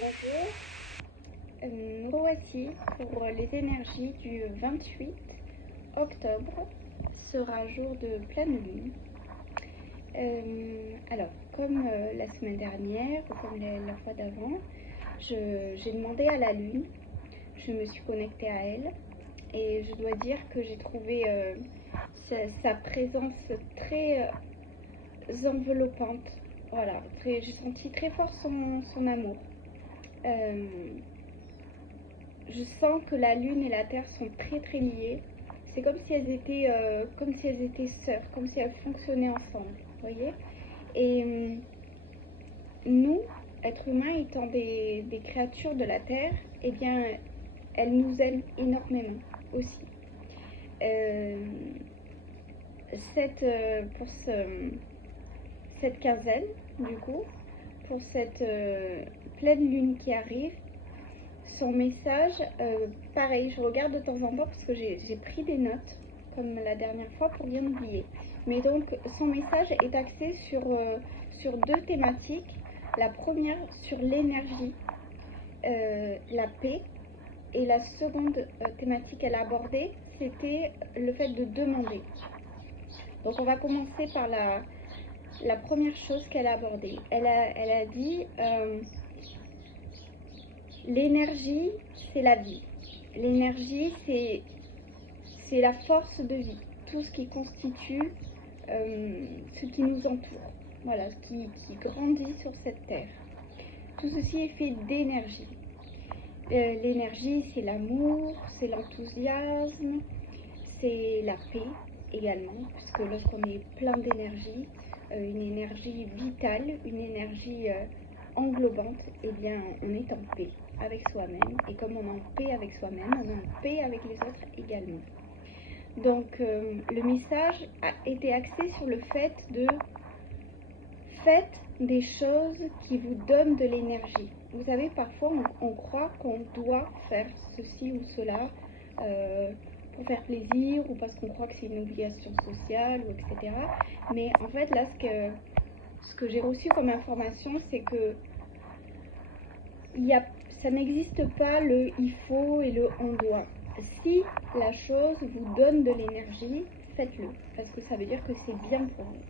Bonjour, nous revoici pour les énergies du 28 octobre, sera jour de pleine lune. Alors, comme la semaine dernière, ou comme la fois d'avant, j'ai demandé à la lune, je me suis connectée à elle, et je dois dire que j'ai trouvé sa présence très enveloppante. Voilà, j'ai senti très fort son amour. Je sens que la lune et la terre sont très liées. C'est comme si elles étaient sœurs, comme si elles fonctionnaient ensemble, vous voyez. Et nous, êtres humains étant des créatures de la terre, eh bien, elles nous aiment énormément aussi. Pour cette quinzaine, du coup, pour cette pleine lune qui arrive, son message, pareil, je regarde de temps en temps parce que j'ai pris des notes, comme la dernière fois, pour rien oublier. Mais donc, son message est axé sur deux thématiques. La première, sur l'énergie, la paix. Et la seconde thématique qu'elle a abordée, c'était le fait de demander. Donc, on va commencer par la première chose qu'elle a abordée. Elle a dit... l'énergie, c'est la vie. L'énergie, c'est la force de vie. Tout ce qui constitue ce qui nous entoure. Voilà, ce qui grandit sur cette terre. Tout ceci est fait d'énergie. L'énergie, c'est l'amour, c'est l'enthousiasme, c'est la paix également, puisque lorsqu'on est plein d'énergie, une énergie vitale, une énergie englobante, eh bien on est en paix avec soi-même, et comme on est en paix avec soi-même, on est en paix avec les autres également. Donc le message a été axé sur le fait de faites des choses qui vous donnent de l'énergie. Vous savez, parfois on croit qu'on doit faire ceci ou cela pour faire plaisir ou parce qu'on croit que c'est une obligation sociale, ou etc. Mais en fait, là, ce que j'ai reçu comme information, c'est que ça n'existe pas le il faut et le on doit. Si la chose vous donne de l'énergie, faites-le, parce que ça veut dire que c'est bien pour vous.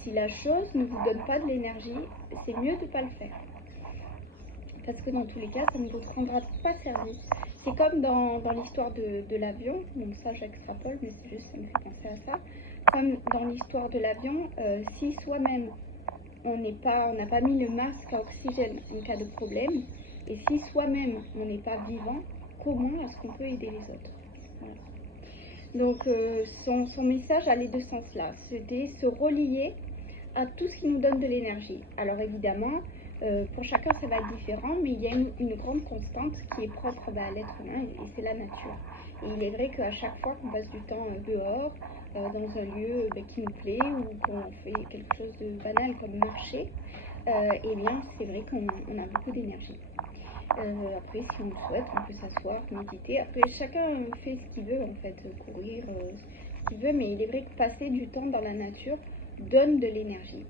Si la chose ne vous donne pas de l'énergie, c'est mieux de ne pas le faire. Parce que dans tous les cas, ça ne vous rendra pas service. C'est comme dans l'histoire de l'avion, donc ça j'extrapole, mais c'est juste, ça me fait penser à ça. Comme dans l'histoire de l'avion, si soi-même on n'a pas mis le masque à oxygène en cas de problème, et si soi-même on n'est pas vivant, comment est-ce qu'on peut aider les autres? Voilà. Donc son message allait de ce sens-là, c'était se relier à tout ce qui nous donne de l'énergie. Alors évidemment, pour chacun ça va être différent, mais il y a une grande constante qui est propre à l'être humain, et c'est la nature. Et il est vrai qu'à chaque fois qu'on passe du temps dehors, dans un lieu qui nous plaît, ou qu'on fait quelque chose de banal comme marcher, eh bien c'est vrai qu'on a beaucoup d'énergie. Après, si on le souhaite, on peut s'asseoir, méditer. Après, chacun fait ce qu'il veut, en fait, courir, ce qu'il veut, mais il est vrai que passer du temps dans la nature donne de l'énergie.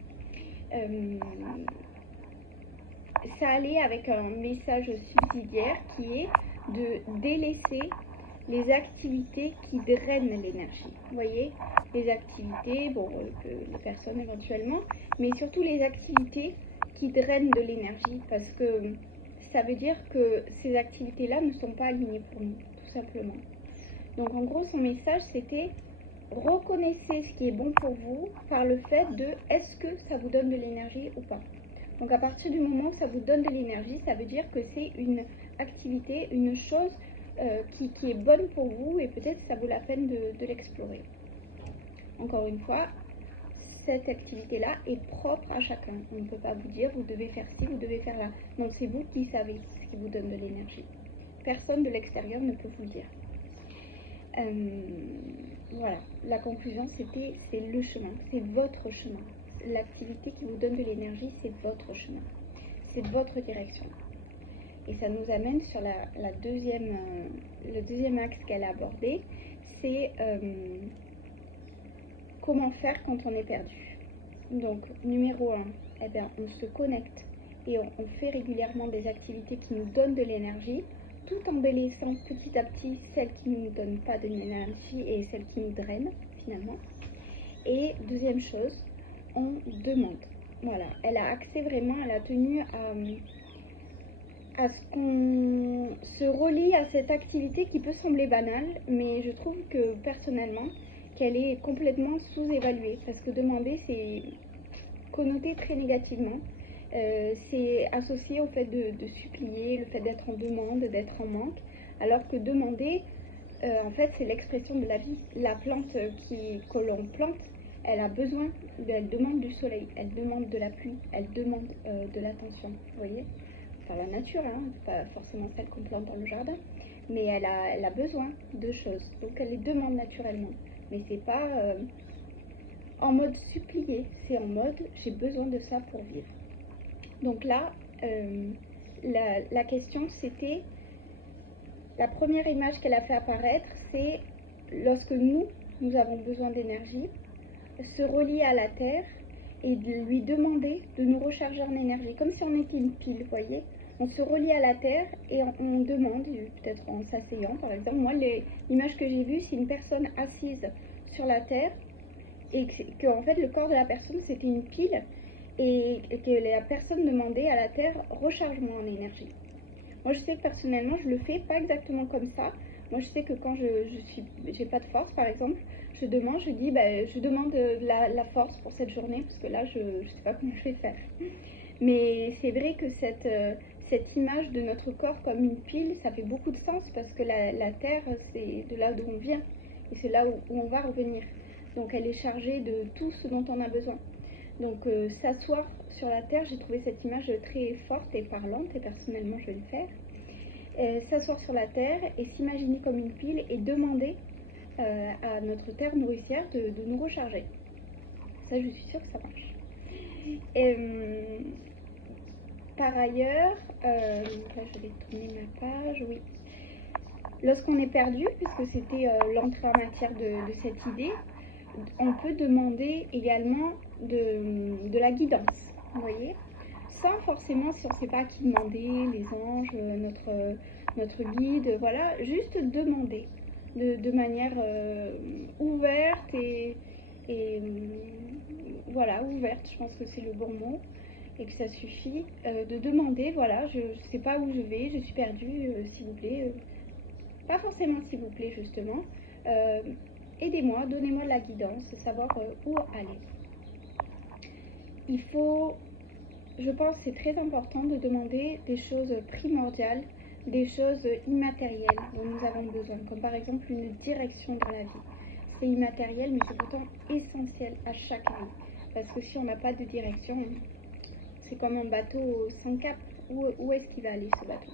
Ça allait avec un message subsidiaire qui est de délaisser les activités qui drainent l'énergie. Vous voyez, les activités, bon, les personnes éventuellement, mais surtout les activités qui drainent de l'énergie, parce que ça veut dire que ces activités-là ne sont pas alignées pour nous, tout simplement. Donc en gros, son message, c'était reconnaissez ce qui est bon pour vous par le fait de est-ce que ça vous donne de l'énergie ou pas. Donc à partir du moment où ça vous donne de l'énergie, ça veut dire que c'est une activité, une chose qui est bonne pour vous, et peut-être ça vaut la peine de l'explorer. Encore une fois, cette activité-là est propre à chacun. On ne peut pas vous dire vous devez faire ci, vous devez faire là. Non, c'est vous qui savez ce qui vous donne de l'énergie. Personne de l'extérieur ne peut vous le dire. Voilà, la conclusion c'était c'est le chemin, c'est votre chemin. L'activité qui vous donne de l'énergie, c'est votre chemin, c'est votre direction. Et ça nous amène sur le deuxième axe qu'elle a abordé, c'est comment faire quand on est perdu. Donc numéro 1, eh bien, on se connecte et on fait régulièrement des activités qui nous donnent de l'énergie, tout en délaissant petit à petit celles qui ne nous donnent pas de l'énergie et celles qui nous drainent finalement. Et deuxième chose, on demande. Voilà, elle a accès vraiment, elle a tenu à ce qu'on se relie à cette activité qui peut sembler banale, mais je trouve que personnellement, qu'elle est complètement sous-évaluée, parce que demander, c'est connoté très négativement. C'est associé au fait de supplier, le fait d'être en demande, d'être en manque, alors que demander, en fait, c'est l'expression de la vie. La plante que l'on plante, elle a besoin, elle demande du soleil, elle demande de la pluie, elle demande de l'attention, vous voyez. Enfin, la nature, hein, pas forcément celle qu'on plante dans le jardin, mais elle a besoin de choses, donc elle les demande naturellement. Mais c'est pas en mode supplier, c'est en mode j'ai besoin de ça pour vivre. Donc là, la question c'était, la première image qu'elle a fait apparaître, c'est lorsque nous avons besoin d'énergie, se relier à la terre et de lui demander de nous recharger en énergie, comme si on était une pile, vous voyez. On se relie à la terre et on demande, peut-être en s'asseyant par exemple. Moi, l'image que j'ai vue, c'est une personne assise sur la terre et que en fait le corps de la personne c'était une pile et que la personne demandait à la terre recharge-moi en énergie. Moi je sais que personnellement je le fais pas exactement comme ça. Moi je sais que quand j'ai pas de force par exemple, je demande la force pour cette journée parce que là je sais pas comment je vais faire. Mais c'est vrai que cette image de notre corps comme une pile, ça fait beaucoup de sens parce que la terre c'est de là d'où on vient et c'est là où on va revenir. Donc elle est chargée de tout ce dont on a besoin. Donc s'asseoir sur la terre, j'ai trouvé cette image très forte et parlante et personnellement je vais le faire. S'asseoir sur la terre et s'imaginer comme une pile et demander à notre terre nourricière de nous recharger. Ça je suis sûre que ça marche. Par ailleurs, là je vais tourner ma page, oui. Lorsqu'on est perdu, puisque c'était l'entrée en matière de cette idée, on peut demander également de la guidance, vous voyez, sans forcément, si on ne sait pas à qui demander, les anges, notre guide, voilà, juste demander de manière ouverte et voilà, ouverte, je pense que c'est le bon mot et que ça suffit de demander, voilà, je ne sais pas où je vais, je suis perdue, s'il vous plaît, pas forcément s'il vous plaît justement, aidez-moi, donnez-moi de la guidance, savoir où aller. Il faut, je pense c'est très important de demander des choses primordiales, des choses immatérielles dont nous avons besoin, comme par exemple une direction dans la vie. C'est immatériel mais c'est pourtant essentiel à chaque vie, parce que si on n'a pas de direction, c'est comme un bateau sans cap, où est-ce qu'il va aller ce bateau?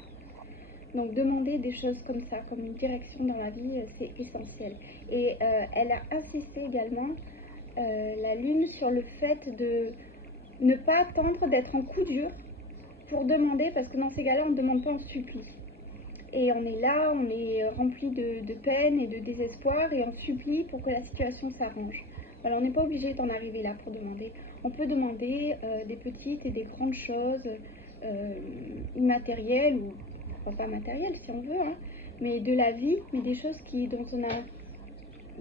Donc demander des choses comme ça, comme une direction dans la vie, c'est essentiel. Et elle a insisté également, la Lune, sur le fait de ne pas attendre d'être en coup dur pour demander, parce que dans ces cas-là, on ne demande pas, on supplie. Et on est là, on est rempli de peine et de désespoir, et on supplie pour que la situation s'arrange. Voilà, on n'est pas obligé d'en arriver là pour demander. On peut demander des petites et des grandes choses immatérielles ou pas matériel si on veut, hein, mais de la vie, mais des choses dont on a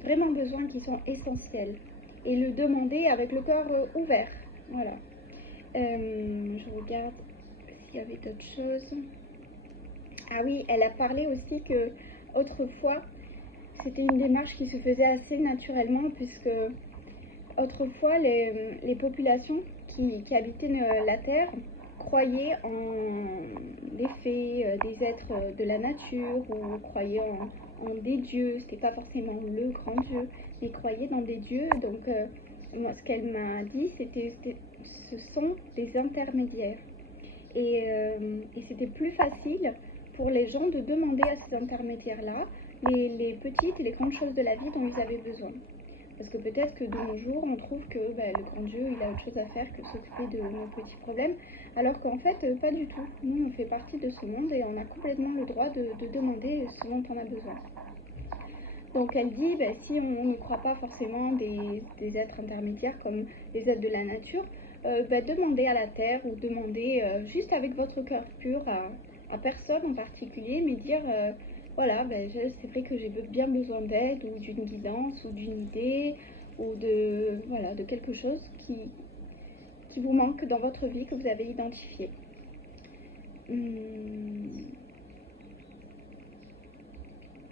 vraiment besoin, qui sont essentielles. Et le demander avec le cœur ouvert. Voilà. Je regarde s'il y avait d'autres choses. Ah oui, elle a parlé aussi que autrefois, c'était une démarche qui se faisait assez naturellement, puisque autrefois, les populations qui habitaient la Terre croyaient en des fées, des êtres de la nature, ou croyaient en des dieux. C'était pas forcément le grand dieu, mais croyaient dans des dieux. Donc, moi, ce qu'elle m'a dit, ce sont des intermédiaires. Et c'était plus facile pour les gens de demander à ces intermédiaires-là les petites et les grandes choses de la vie dont ils avaient besoin. Parce que peut-être que de nos jours, on trouve que le grand Dieu, il a autre chose à faire que s'occuper de nos petits problèmes, alors qu'en fait, pas du tout. Nous, on fait partie de ce monde et on a complètement le droit de demander ce dont on a besoin. Donc elle dit, si on n'y croit pas forcément des êtres intermédiaires comme les êtres de la nature, demandez à la terre ou demandez juste avec votre cœur pur à personne en particulier, mais dire voilà, c'est vrai que j'ai bien besoin d'aide ou d'une guidance ou d'une idée ou de, voilà, de quelque chose qui vous manque dans votre vie, que vous avez identifié.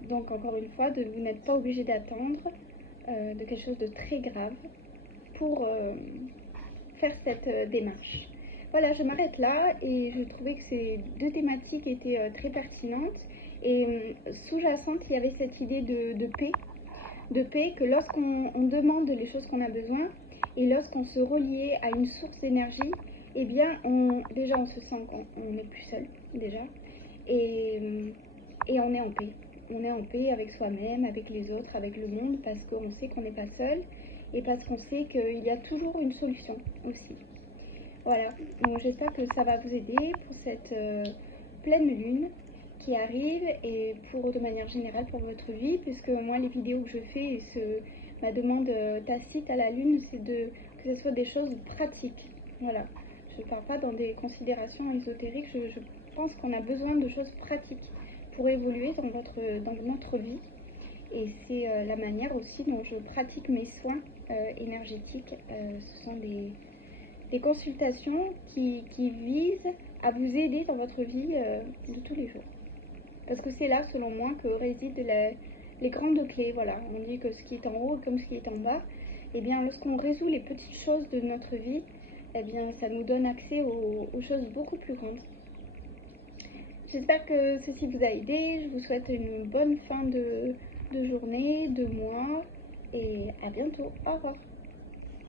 Donc encore une fois, vous n'êtes pas obligé d'attendre de quelque chose de très grave pour faire cette démarche. Voilà, je m'arrête là et je trouvais que ces deux thématiques étaient très pertinentes et sous-jacente, il y avait cette idée de paix que lorsqu'on demande les choses qu'on a besoin et lorsqu'on se relie à une source d'énergie, eh bien, déjà on se sent qu'on n'est plus seul, déjà, et on est en paix. On est en paix avec soi-même, avec les autres, avec le monde, parce qu'on sait qu'on n'est pas seul et parce qu'on sait qu'il y a toujours une solution aussi. Voilà, donc j'espère que ça va vous aider pour cette pleine lune qui arrive et de manière générale pour votre vie, puisque moi les vidéos que je fais et ma demande tacite à la lune, c'est que ce soit des choses pratiques. Voilà, je ne parle pas dans des considérations ésotériques, je pense qu'on a besoin de choses pratiques pour évoluer dans notre vie. Et c'est la manière aussi dont je pratique mes soins énergétiques. Ce sont des consultations qui visent à vous aider dans votre vie de tous les jours. Parce que c'est là, selon moi, que résident les grandes clés. Voilà, on dit que ce qui est en haut est comme ce qui est en bas. Et bien, lorsqu'on résout les petites choses de notre vie, eh bien, ça nous donne accès aux choses beaucoup plus grandes. J'espère que ceci vous a aidé. Je vous souhaite une bonne fin de journée, de mois, et à bientôt. Au revoir.